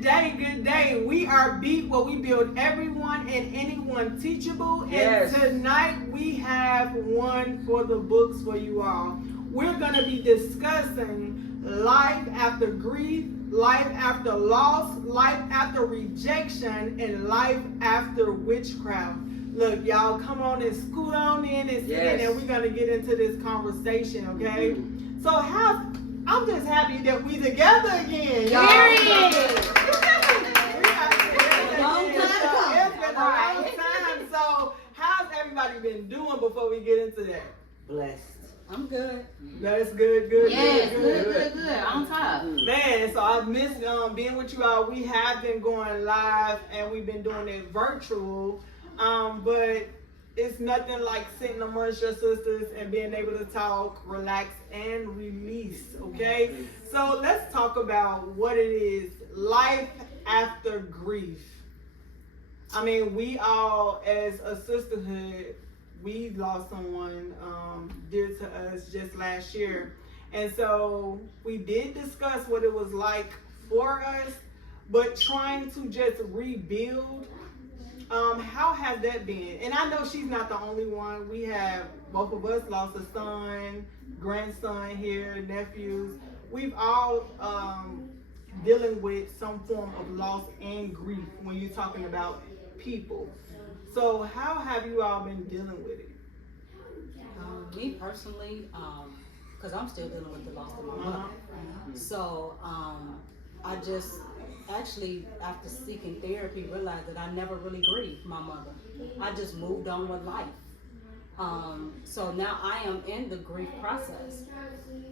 Good day, good day. We are Beat, where we build everyone and anyone teachable. Yes. And tonight we have one for the books for you all. We're going to be discussing life after grief, life after loss, life after rejection, and life after witchcraft. Look, y'all, come on and scoot on in and sit in, and we're going to get into this conversation, okay? Mm-hmm. So I'm just happy that we together again, y'all. Period. It's been a long time. So how's everybody been doing before we get into that? Blessed. I'm good. That's good, good, Yes, good. good. On top. Man, so I've missed being with you all. We have been going live and we've been doing it virtual. But it's nothing like sitting amongst your sisters and being able to talk, relax, and release, okay? So let's talk about what it is, life after grief. I mean, we all, as a sisterhood, we lost someone dear to us just last year. And so we did discuss what it was like for us, but trying to just rebuild. How has that been? And I know she's not the only one. We have, both of us lost a son, grandson here, nephews. We've all dealing with some form of loss and grief when you're talking about people. So how have you all been dealing with it? Me personally, because I'm still dealing with the loss of my mother. So I just actually, after seeking therapy, realized that I never really grieved my mother. I just moved on with life. So now I am in the grief process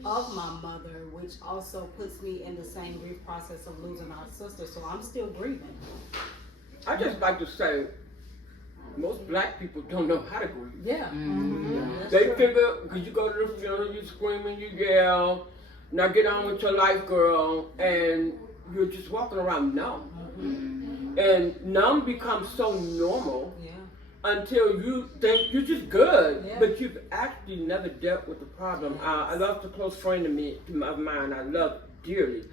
of my mother, which also puts me in the same grief process of losing our sister. So I'm still grieving. I just like to say, most black people don't know how to grieve. Yeah. Mm-hmm. They figure, because you go to the funeral, you screaming, you yell, now get on with your life, girl, and you're just walking around numb. Mm-hmm. And numb becomes so normal until you think you're just good, but you've actually never dealt with the problem. I lost a close friend of mine I love dearly.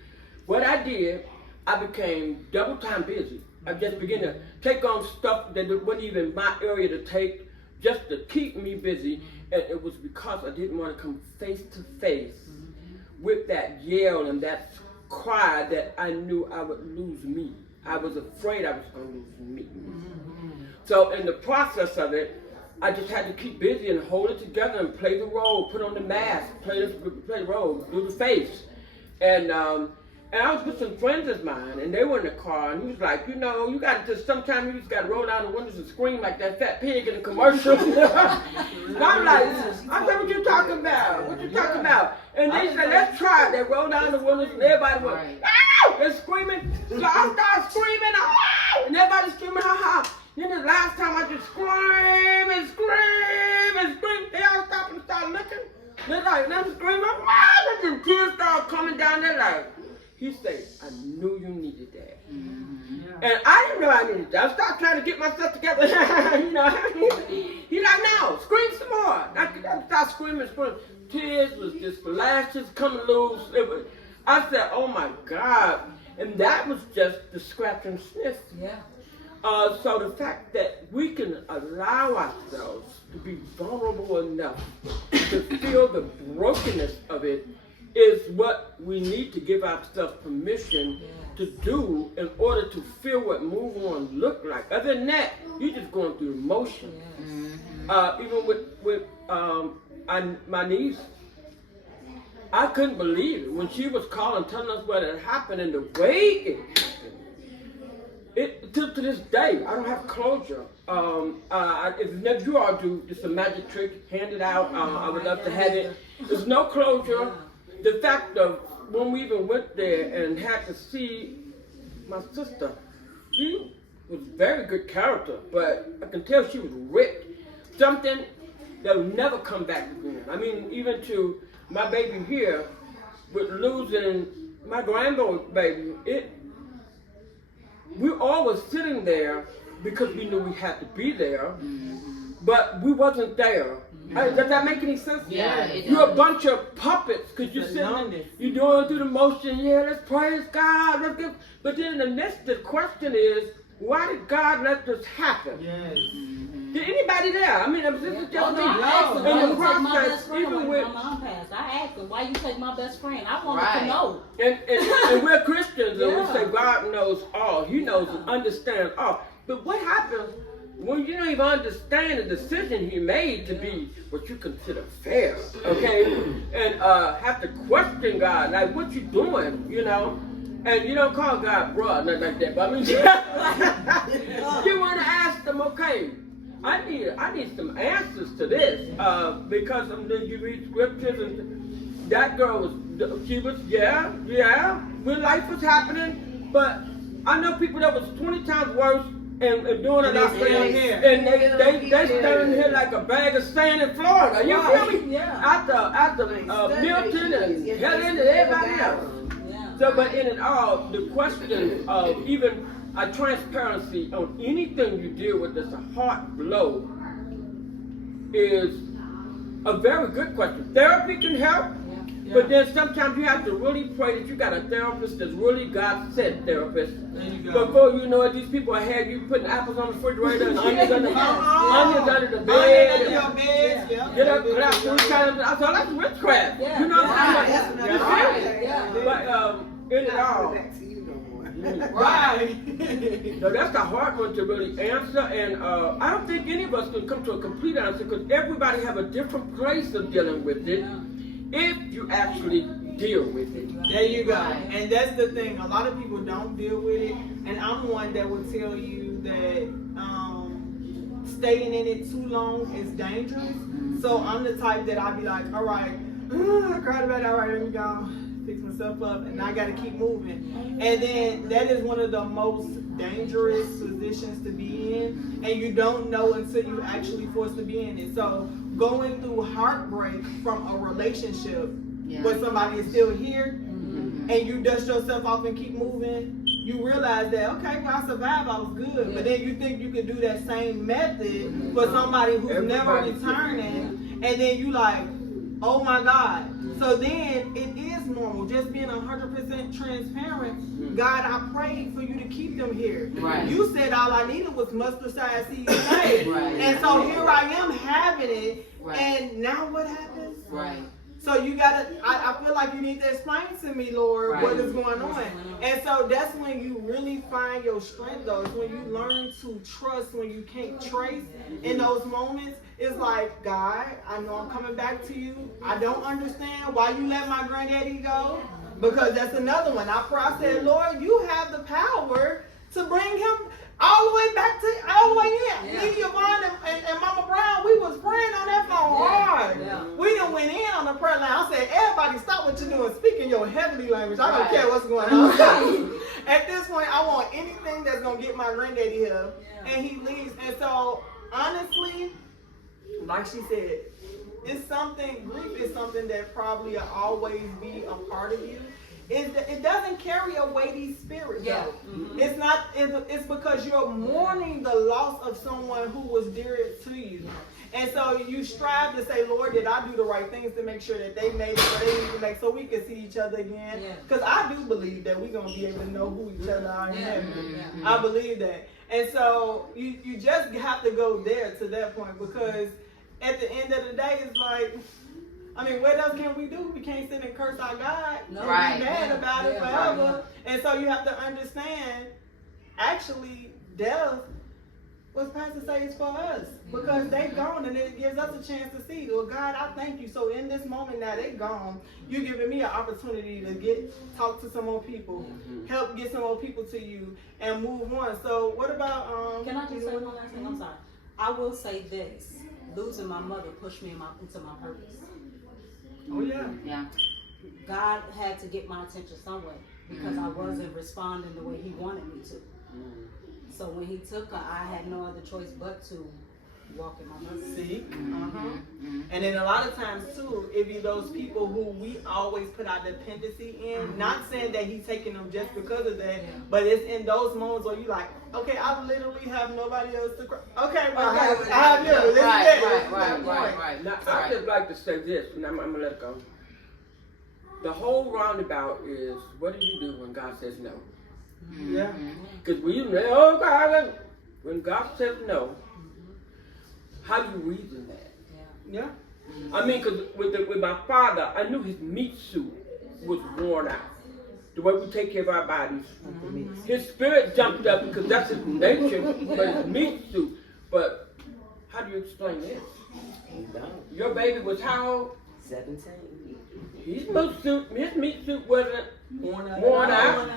What I did, I became double time busy. I just began to take on stuff that wasn't even my area to take, just to keep me busy. And it was because I didn't want to come face to face with that yell and that cry that I knew I would lose me. I was afraid I was going to lose me. So in the process of it, I just had to keep busy and hold it together and play the role, put on the mask, play the role, do the face. And I was with some friends of mine, and they were in the car, and he was like, you know, you got to, sometimes you just got to roll down the windows and scream like that fat pig in the commercial. And I'm like, I said, what you talking about? What you talking about? And they said, let's try it. They rolled down the windows, and everybody went, ow! They're screaming. So I started screaming, ow! And everybody's screaming, ha ha. Then the last time I just scream and scream and scream. They all stopped and started looking. They're like, them screaming, ah! And the tears started coming down their life. He said, I knew you needed that. And I didn't know I needed that. I started trying to get myself together. You know, he's like, no, scream some more. I started screaming. Tears was just lashes coming loose. I said, oh my God. And that was just the scratch and sniff. Yeah. So the fact that we can allow ourselves to be vulnerable enough to feel the brokenness of it is what we need to give ourselves permission to do in order to feel what move on look like. Other than that, you're just going through emotion. Even with my niece, I couldn't believe it when she was calling, telling us what had happened and the way it happened. To this day, I don't have closure. If you all do just a magic trick, hand it out. I would love to have it. There's no closure. The fact of when we even went there and had to see my sister, she was very good character, but I can tell she was ripped. Something that will never come back again. I mean, even to my baby here, with losing my grandbaby, we all was sitting there because we knew we had to be there. but we wasn't there. Does that make any sense? Yeah, it You're a does. bunch of puppets because you're sitting, you're doing through the motion. Yeah, let's praise God. Let's give. But then the question is, why did God let this happen? Yes. Did anybody there? I mean, this is just me. I asked him, why In you the take my best process, friend even when with my mom passed? I asked him, why you take my best friend? I wanted Right. to know. and we're Christians, and we Yeah. say God knows all. He knows and understands all. But what happens when you don't even understand the decision He made to be what you consider fair? Okay, and have to question God, like, what you doing? You know. And you don't call God bruh, nothing like that. But I mean, you want to ask them, okay, I need some answers to this because you read scriptures and that girl was, when life was happening, but I know people that was 20 times worse and doing it And out they still there, here. and they standing here like a bag of sand in Florida. You feel me? Yeah. After Milton and Helen and everybody else. Yeah. So, but in it all, the question of even a transparency on anything you deal with that's a heart blow is a very good question. Therapy can help, but then sometimes you have to really pray that you got a therapist that's really God-sent therapist. There you go. Before you know it, these people ahead you putting apples on the refrigerator and onions under the Onions bed. under your beds, yeah. Get up, clap 3 times. I thought that's witchcraft. Yeah. You know what I'm Yeah. saying? Yeah. You Right. serious? Yeah. But in it all, Right. so that's the hard one to really answer, and I don't think any of us can come to a complete answer because everybody have a different place of dealing with it if you actually deal with it. There you go. And that's the thing. A lot of people don't deal with it, and I'm one that will tell you that staying in it too long is dangerous. So I'm the type that I'll be like, all right, I cried about it. All right, let me go fix myself up, and I got to keep moving. And then that is one of the most dangerous positions to be in, and you don't know until you actually forced to be in it. So going through heartbreak from a relationship where somebody is still here, and you dust yourself off and keep moving, you realize that, okay, well, I survived, I was good. But then you think you could do that same method for somebody who's never returning, and then you like, oh my God. So then it is normal, just being 100% transparent. God, I prayed for you to keep them here. Right. You said all I needed was mustard size seed of faith. Right. And so here I am having it, Right. and now what happens? Right. So you gotta, I feel like you need to explain to me, Lord, Right. what is going on. And so that's when you really find your strength, though. It's when you learn to trust when you can't trace in those moments. It's like, God, I know I'm coming back to you. I don't understand why you let my granddaddy go. Because that's another one. I said, Lord, you have the power to bring him all the way back to, all the way in. Yeah. Me, Yvonne, and Mama Brown, we was praying on that phone hard. Yeah. We done went in on the prayer line. I said, everybody stop what you're doing. Speak in your heavenly language. I don't Right. care what's going on. At this point, I want anything that's going to get my granddaddy here. And he leaves. And so, honestly, like she said, it's something, grief is something that probably will always be a part of you. It doesn't carry a weighty spirit, though. Yeah. It's not, it's because you're mourning the loss of someone who was dear to you. And so you strive to say, Lord, did I do the right things to make sure that they made it where they need to make so we can see each other again? Yeah. Because I do believe that we're going to be able to know who each other are in heaven. Yeah. I believe that. And so you just have to go there to that point, because at the end of the day, it's like, I mean, what else can we do? We can't sit and curse our God and Right. be mad about it Yeah. forever. And so you have to understand, actually, death, what Pastor say is for us, because they gone, and it gives us a chance to see. Well, God, I thank you. So in this moment now, they gone. You giving me an opportunity to talk to some more people, help get some more people to you, and move on. So what about Can I just say one last thing? I'm sorry. I will say this. Losing my mother pushed me into my purpose. Oh yeah. Yeah. God had to get my attention some way because I wasn't responding the way he wanted me to. So when he took her, I had no other choice but to walk in my purpose. See? And then a lot of times too, it be those people who we always put our dependency in. Not saying that he's taking them just because of that, but it's in those moments where you like, okay, I literally have nobody else to cry. Okay, well, I have you. This is it. Right. Now, I just like to say this, and I'm gonna let it go. The whole roundabout is, what do you do when God says no? Yeah. Because we say, oh God, when God says no, how do you reason that? Yeah. I mean, because with my father, I knew his meat suit was worn out. The way we take care of our bodies. His spirit jumped up because that's his nature, but his meat suit. But how do you explain this? Your baby was how old? 17. His meat suit wasn't Worn out.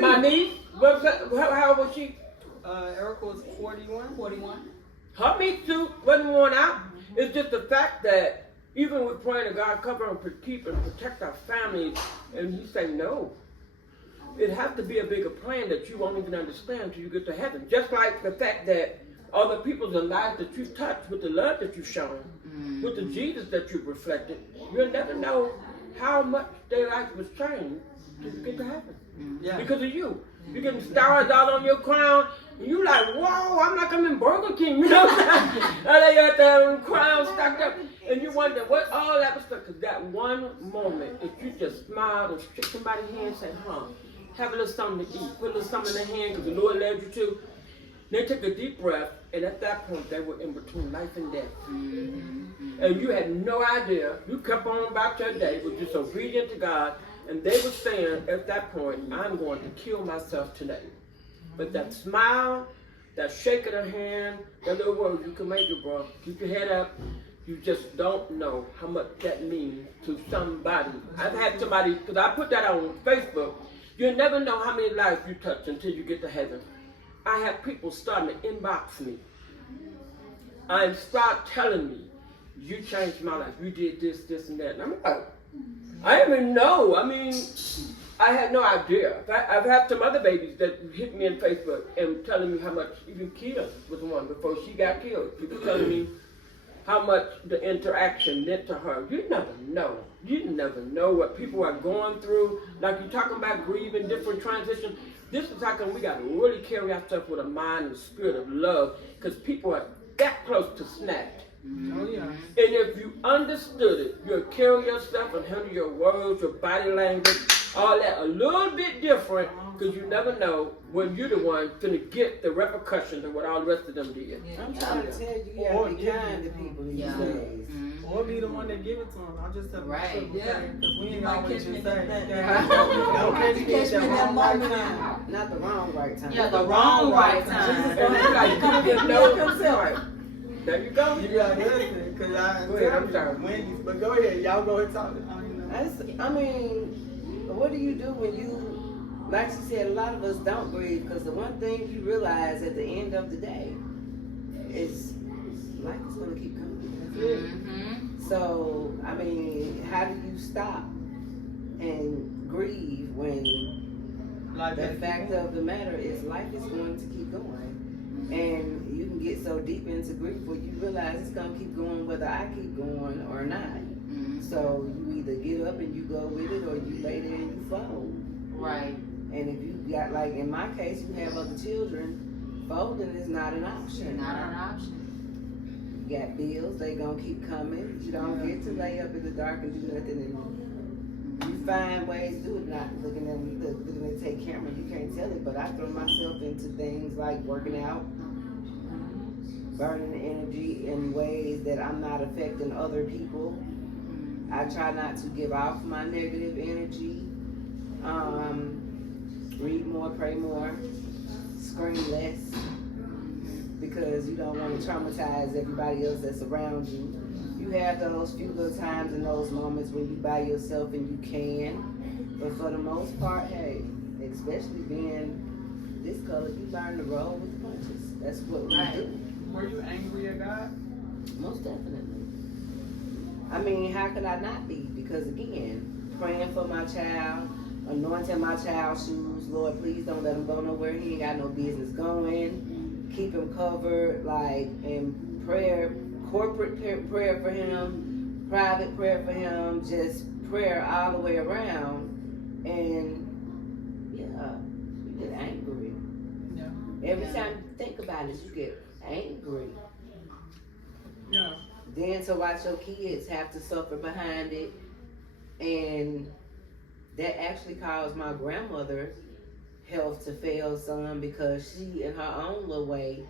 My niece, how old was she? Erica was 41. 41. Her meat suit wasn't worn out. It's just the fact that even with praying to God, cover and keep and protect our families, and He say no. It has to be a bigger plan that you won't even understand until you get to heaven. Just like the fact that other people's lives that you've touched with the love that you've shown, with the Jesus that you've reflected, you'll never know how much their life was changed till you get to heaven. Yeah. Because of you. You're getting stars out on your crown, and you like, whoa, I'm like I'm in Burger King, you know? And they got that crown stacked up, and you wonder what all that was stuck. Because that one moment, if you just smiled and shook somebody's hand and said, have a little something to eat, put a little something in their hand because the Lord led you to. They took a deep breath, and at that point, they were in between life and death. And you had no idea. You kept on about your day, was just obedient to God. And they were saying at that point, I'm going to kill myself today. But that smile, that shake of the hand, that little word, you can make it, bro. Keep your head up. You just don't know how much that means to somebody. I've had somebody, because I put that on Facebook, you'll never know how many lives you touch until you get to heaven. I have people starting to inbox me and start telling me, you changed my life. You did this, this, and that. And I'm like, I didn't even know. I mean, I had no idea. I've had some other babies that hit me on Facebook and telling me how much, even Kia was one before she got killed. People telling me how much the interaction meant to her. You never know. You never know what people are going through. Like you're talking about grieving, different transitions. This is how come we got to really carry ourselves with a mind and spirit of love, because people are that close to snapped. Oh, yeah. And if you understood it, you'll carry yourself and handle your words, your body language, all that a little bit different, because you never know when you're the one going to get the repercussions of what all the rest of them did. I'm trying to tell you, you gotta be kind to people these days. Or be the one that give it to them. I'll just tell them. Right. Because we ain't might always catch me just in say that- that. Don't catch me at that wrong right moment. time. Not the wrong right time. Yeah, the wrong right time. And they're like, you didn't know. Right. There you go. You gotta listen, because I Go ahead, I'm sorry. Wendy's. But go ahead, y'all go and talk. I mean, what do you do when you, like she said, a lot of us don't grieve, because the one thing you realize at the end of the day is life is going to keep coming. That's it. So, I mean, how do you stop and grieve when the fact of the matter is life is going to keep going? And you can get so deep into grief where you realize it's going to keep going whether I keep going or not. So you either get up and you go with it, or you lay there and you fold. Right. And if you got, like in my case, you have other children, folding is not an option. Not an option. You got bills, they gonna keep coming. You don't get to lay up in the dark and do nothing. And you find ways to do it, not looking at take camera. You can't tell it, but I throw myself into things like working out, burning energy in ways that I'm not affecting other people. I try not to give off my negative energy. Read more, pray more, scream less, because you don't want to traumatize everybody else that's around you. You have those few little times in those moments when you by yourself and you can, but for the most part, hey, especially being this color, you learn to roll with the punches. That's what we do. Were you angry at God? Most definitely. I mean, how could I not be? Because again, praying for my child, anointing my child's shoes. Lord, please don't let him go nowhere he ain't got no business going. keep him covered, like in prayer, corporate prayer for him, private prayer for him, just prayer all the way around. And yeah, you get angry. Yeah. Every time you think about it, you get angry. Yeah. Then to watch your kids have to suffer behind it, and that actually caused my grandmother health to fail some because she, in her own little way,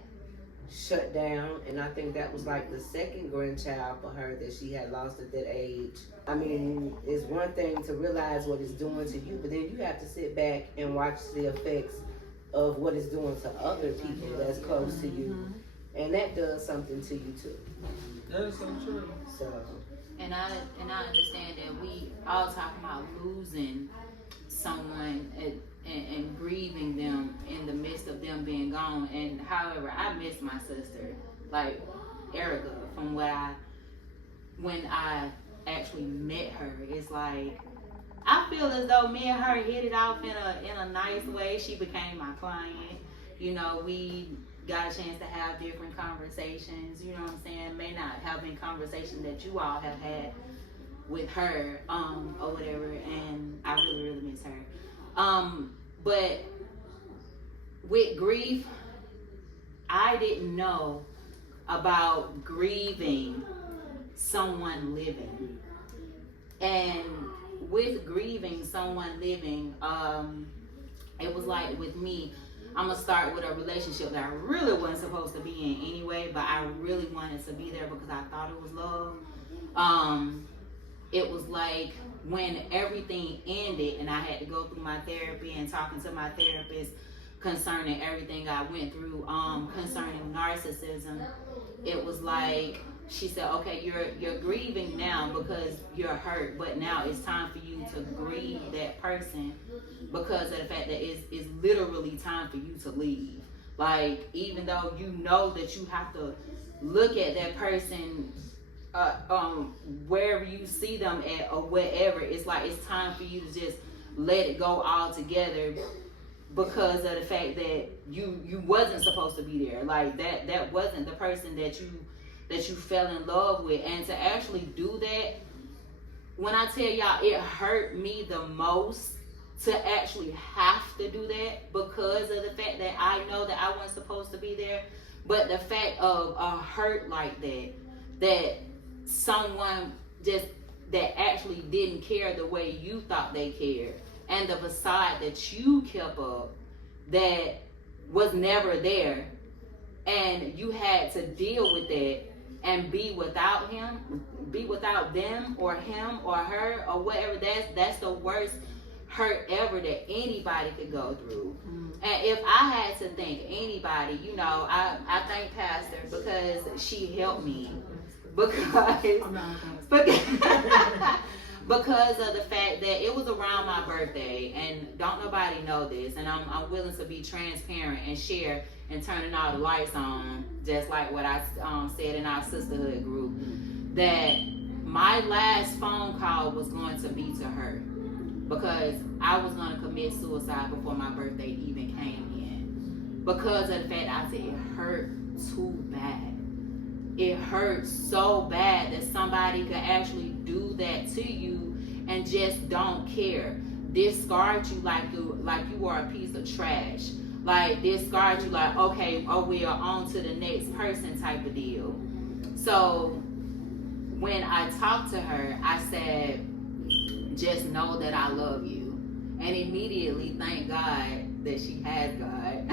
shut down. And I think that was like the second grandchild for her that she had lost at that age. I mean, it's one thing to realize what it's doing to you, but then you have to sit back and watch the effects of what it's doing to other people that's close to you, and that does something to you too. That is so true. So, And I understand that we all talk about losing someone and grieving them in the midst of them being gone. And however, I miss my sister, like Erica, from when I actually met her. It's like I feel as though me and her hit it off in a nice way. She became my client. You know, we got a chance to have different conversations, you know what I'm saying? May not have been conversations that you all have had with her, or whatever, and I really, really miss her. But with grief, I didn't know about grieving someone living. And with grieving someone living, it was like with me, I'm gonna start with a relationship that I really wasn't supposed to be in anyway, but I really wanted to be there because I thought it was love. It was like when everything ended and I had to go through my therapy and talking to my therapist concerning everything I went through, concerning narcissism. It was like she said, okay, you're grieving now because you're hurt, but now it's time for you to grieve that person because of the fact that it's literally time for you to leave. Like, even though you know that you have to look at that person wherever you see them at or whatever, it's like it's time for you to just let it go all together because of the fact that you wasn't supposed to be there. Like that wasn't the person that you fell in love with. And to actually do that, when I tell y'all, it hurt me the most to actually have to do that because of the fact that I know that I wasn't supposed to be there. But the fact of a hurt like that someone just that actually didn't care the way you thought they cared, and the facade that you kept up that was never there, and you had to deal with that and be without them or him or her or whatever. That's the worst hurt ever that anybody could go through. And if I had to thank anybody, you know, I thank Pastor because she helped me because of the fact that it was around my birthday, and don't nobody know this, and I'm willing to be transparent and share and turning all the lights on, just like what I said in our sisterhood group, that my last phone call was going to be to her because I was going to commit suicide before my birthday even came in because of the fact I said it hurt too bad. It hurt so bad that somebody could actually do that to you and just don't care. Discard you like you are a piece of trash. Like, discard you like, okay, oh, we are on to the next person type of deal. So when I talked to her, I said, just know that I love you. And immediately, thank God that she has God.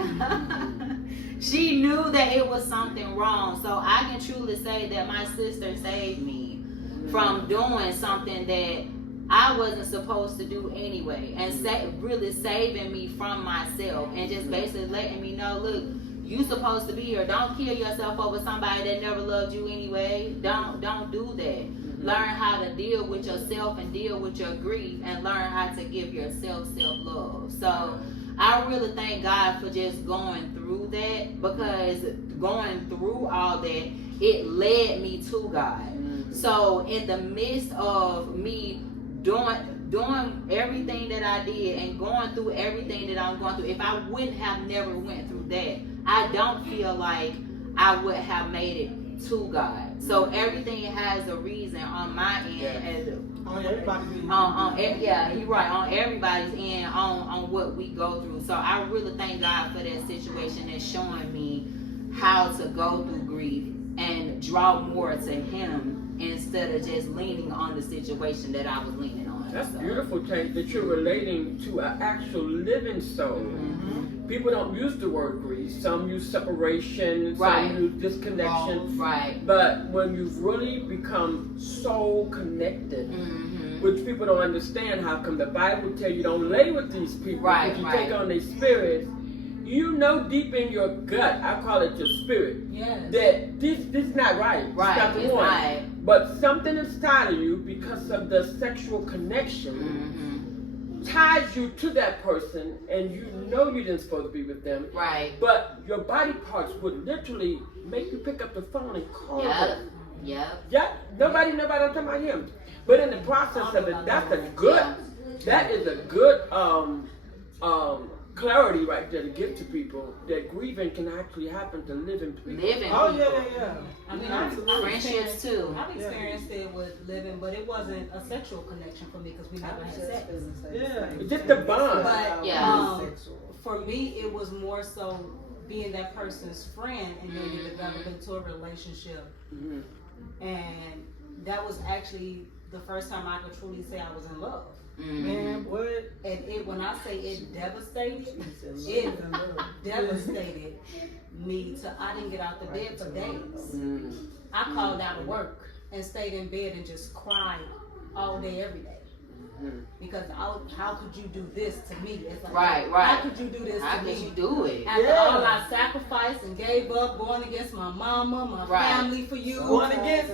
She knew that it was something wrong. So I can truly say that my sister saved me from doing something that I wasn't supposed to do anyway, and really saving me from myself, and just basically letting me know, look, you supposed to be here. Don't kill yourself over somebody that never loved you anyway. Don't do that. Learn how to deal with yourself and deal with your grief, and learn how to give yourself self-love. So I really thank God for just going through that, because going through all that, it led me to God. So in the midst of me doing everything that I did and going through everything that I'm going through, if I wouldn't have never went through that, I don't feel like I would have made it to God. So everything has a reason on my end, and On everybody's yeah, you're right, on everybody's end, on what we go through. So I really thank God for that situation and showing me how to go through grief and draw more to Him instead of just leaning on the situation that I was leaning on. That's So. beautiful, Tank, that you're relating to an actual living soul. People don't use the word grief. Some use separation, Right. some use disconnection. Right. But when you've really become soul connected, Mm-hmm. which people don't understand, how come the Bible tell you don't lay with these people, Right, because you right. take on their spirits. You know deep in your gut, I call it your spirit, Yes. that this is not right. Right, Step it's one. not. But something inside of you, because of the sexual connection, Mm-hmm. ties you to that person, and you know you didn't supposed to be with them. Right. But your body parts would literally make you pick up the phone and call Yep. them. Yep. Yeah, nobody, I'm talking about him. But in the process of it, that's a good, that is a good clarity right there to give to people that grieving can actually happen to living people. Living Oh people. yeah. I mean, Friendships too. I've experienced it with living, but it wasn't a sexual connection for me because we never had sex. Yeah. It's just the bond. But Yeah. for me, it was more so being that person's friend, and then you develop into a relationship, Mhm. and that was actually the first time I could truly say I was in love. Mm-hmm. Man, what? And when I say it devastated me to I didn't get out the bed for days. Mhm. I called out of work and stayed in bed and just cried all day, every day. Mhm. Because how could you do this to me? It's like, Right. How could you do this How to could me? you do it? After Yeah. all I sacrificed and gave up, going against my mama, my Right. family for you, Going against.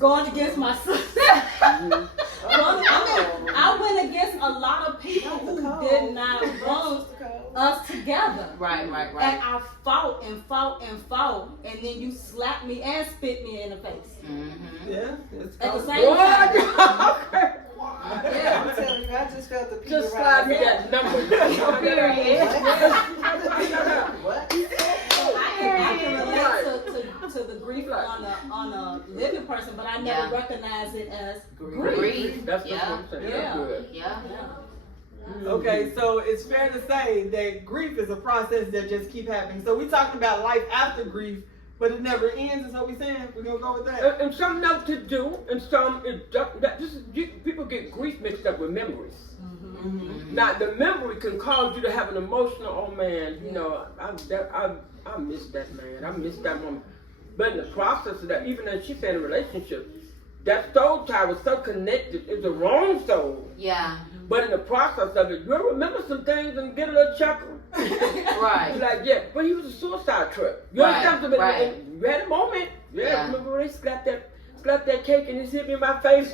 going against my sister. Mhm. I went against a lot of people who did not want us together. Right. And I fought and fought and fought, and then you slapped me and spit me in the face. Mm-hmm. Yeah. It's At the called- same time. What? Yeah. I'm telling you, I just felt the people Just slide me that number. Period. What? I can relate to the grief on a living person, but I never Yeah. recognize it as grief. Grief. That's what Yeah. I'm saying. Yeah. That's good. Yeah. Okay, so it's fair to say that grief is a process that just keep happening. So we talking about life after grief, but it never ends. Is what we saying? We're gonna go with that. And some know to do, and some people get grief mixed up with memories. Mm-hmm. Now the memory can cause you to have an emotional, oh man, you know, I miss that man, I miss that woman. But in the process of that, even as she said in a relationship, that soul tie was so connected, it's the wrong soul. Yeah. But in the process of it, you'll remember some things and get a little chuckle. Right. You're like, yeah, but he was a suicide trip. You Right, understand something? right. And you had a moment. Yeah, Yeah. remember when they slapped that cake and it hit me in my face?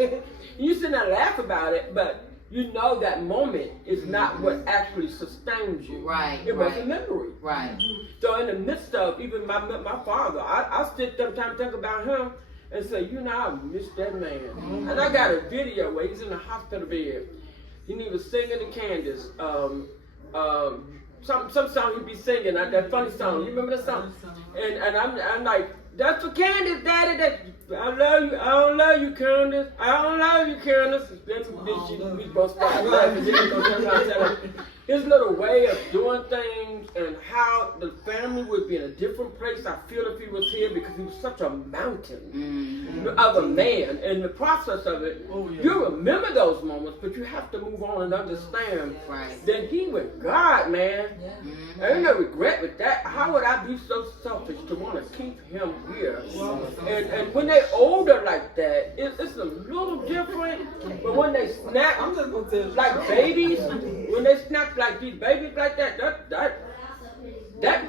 You sit there and laugh about it, but you know that moment is not what actually sustains you. Right, It was right. a memory. Right. So in the midst of even my father, I sit there sometimes think about him and say, you know, I miss that man. And I got a video where he's in the hospital bed. And he was singing to Candace. Some song he'd be singing, that funny song. You remember that song? And I'm like, that's for Candace, Daddy. I love you. I don't love you, Candace. I don't love you, Candace. Then we both started laughing. Then he goes turn around and tell her, his little way of doing things and how the family would be in a different place. I feel if he was here because he was such a mountain of a man. And the process of it, you remember those moments, but you have to move on and understand Right. that he with God, man. Yeah. Mm-hmm. There ain't no regret with that. How would I be so selfish to want to keep him here? And when they older like that, it's a little different. But when they snap, I'm just gonna tell you. like babies, when they snap like these babies like that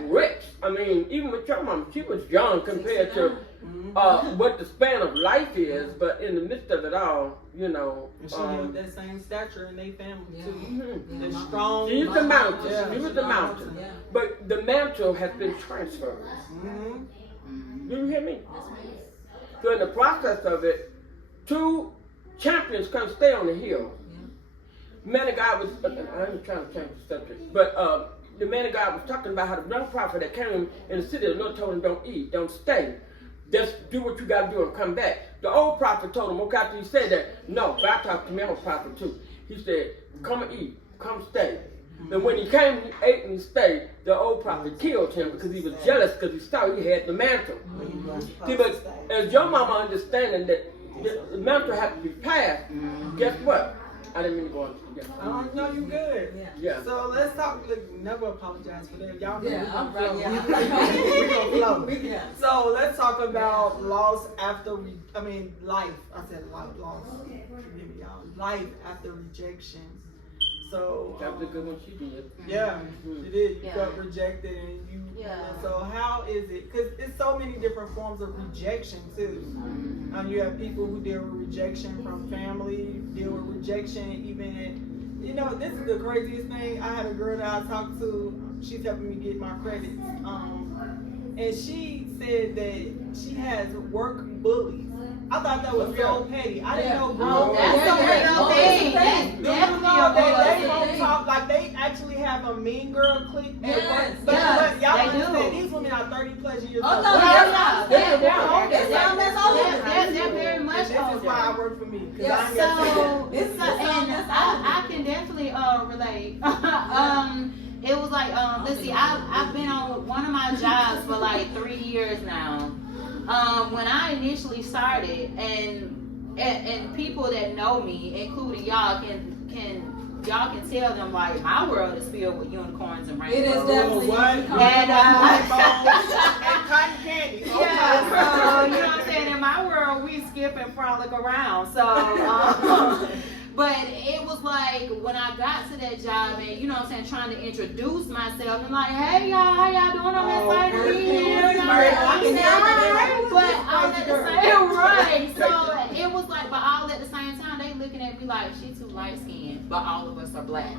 rich. I mean, even with your mom, she was young compared to what the span of life is. But in the midst of it all, you know, And she had that same stature in their family too. mhm. They're strong. She was the mountain. Yeah. She was the mountain. Yeah. But the mantle has been transferred. Mm-hmm. Do you hear me? So in the process of it, two champions can't stay on the hill. Man of God was, I ain't trying to change the subject, but the man of God was talking about how the young prophet that came in the city, the Lord told him, don't eat, don't stay. Just do what you got to do and come back. The old prophet told him, okay, after he said that, no, God talked to me, I'm a prophet too. He said, come and eat, come stay. And when he came, he ate and stayed, the old prophet killed him because he was jealous because he thought he had the mantle. See, but as your mama understanding that the mantle had to be passed, guess what? I didn't mean to go on. No, you good. Yeah. So let's talk. Never apologize for that. Y'all know I'm we're right. gonna flow. We're gonna flow. Yeah. So let's talk about loss after. Life. I said loss. Forgive me, y'all. Life after rejection. So That was a good one she did. yeah, it is. You Yeah. got rejected, and you. Yeah. So how is it? Because it's so many different forms of rejection too. You have people who deal with rejection from family, deal with rejection even in. You know, this is the craziest thing. I had a girl that I talked to. She's helping me get my credits. And she said that she has work bullies. I thought that was so petty. I didn't know. Oh, that's a real thing. That's Do you definitely know a that they real don't thing. talk like they actually have a mean girl clique at Yes, work? But yes, y'all they understand do. these women are 30 plus years Oh, old. no, Yeah, They're very And much this is why older. I work for me. 'Cause Yeah, I ain't got to say So, that. It's and I can definitely relate. It was like, let's see, I've been on one of my jobs for like 3 years now. When I initially started, and people that know me, including y'all, y'all can tell them like my world is filled with unicorns and rainbows. It is definitely what? unicorn. And, And cotton candy. Oh, Yeah, my. so you know what I'm saying. In my world, we skip and frolic around. So, but it was like when I got to that job, and you know what I'm saying, trying to introduce myself and like, hey y'all, how y'all doing? I'm excited to be here. You know what I'm saying? But all at the same right. So it was like, but all at the same time, they looking at me like she too light skinned, but all of us are black.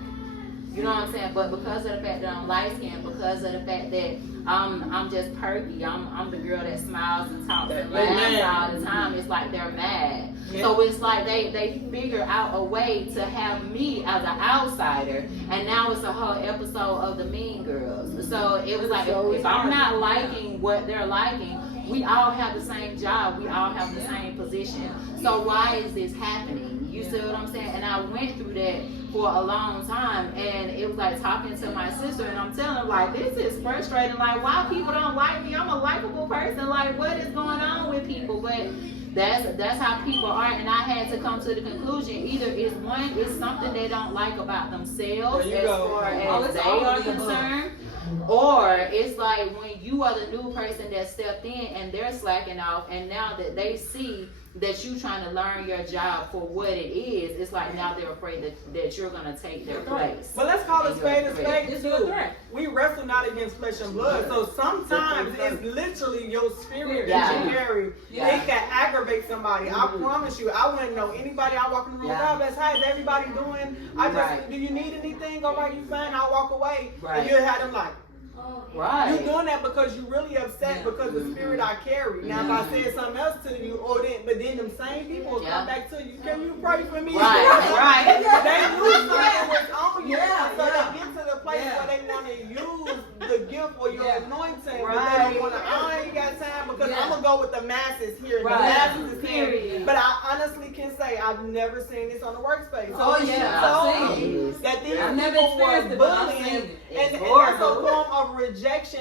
You know what I'm saying? But because of the fact that I'm light skinned, because of the fact that I'm just perky, I'm the girl that smiles and talks and laughs all the time, it's like they're mad. Yeah. So it's like they figure out a way to have me as an outsider, and now it's a whole episode of the Mean Girls. So it was like, if I'm not liking what they're liking, we all have the same job, we all have the same position. So why is this happening? You see what I'm saying? And I went through that for a long time, and it was like talking to my sister, and I'm telling her like, this is frustrating. Like, why people don't like me? I'm a likable person. Like, what is going on with people? But that's how people are, and I had to come to the conclusion: either it's something they don't like about themselves There you as go. far Oh, as it's they all are of the above. concerned. Or it's like when you are the new person that stepped in and they're slacking off, and now that they see that you trying to learn your job for what it is, it's like now they're afraid that you're gonna take their place. But let's call it And you're spade a a threat. spade It's too. a threat. We wrestle not against flesh and blood. So sometimes it's literally your spirit Yeah. that you carry. Yeah. It can aggravate somebody. I promise you, I wouldn't know anybody. I walk in the room, Yeah. God bless, how is everybody doing? I just, Right. do you need anything? All right, you fine? I'll walk away. Right. And you'll have them like, Right. you doing that because you really upset because the spirit I carry. Now if I said something else to you, but then them same people will Yeah. come back to you. Can you pray for me? Right. They lose something that's on you. Yeah, So yeah. they get to the place Yeah. where they want to use the gift or your Yeah. anointing, but they Right. don't want to. I ain't got time because Yeah. I'm gonna go with the masses here. The Right. masses is here. Period. But I honestly can say I've never seen this on the workspace. So Oh, she yeah, told I've seen me that these I've never people were experienced it, but I've bullying, seen it. and It's that's a horrible. form of rejection.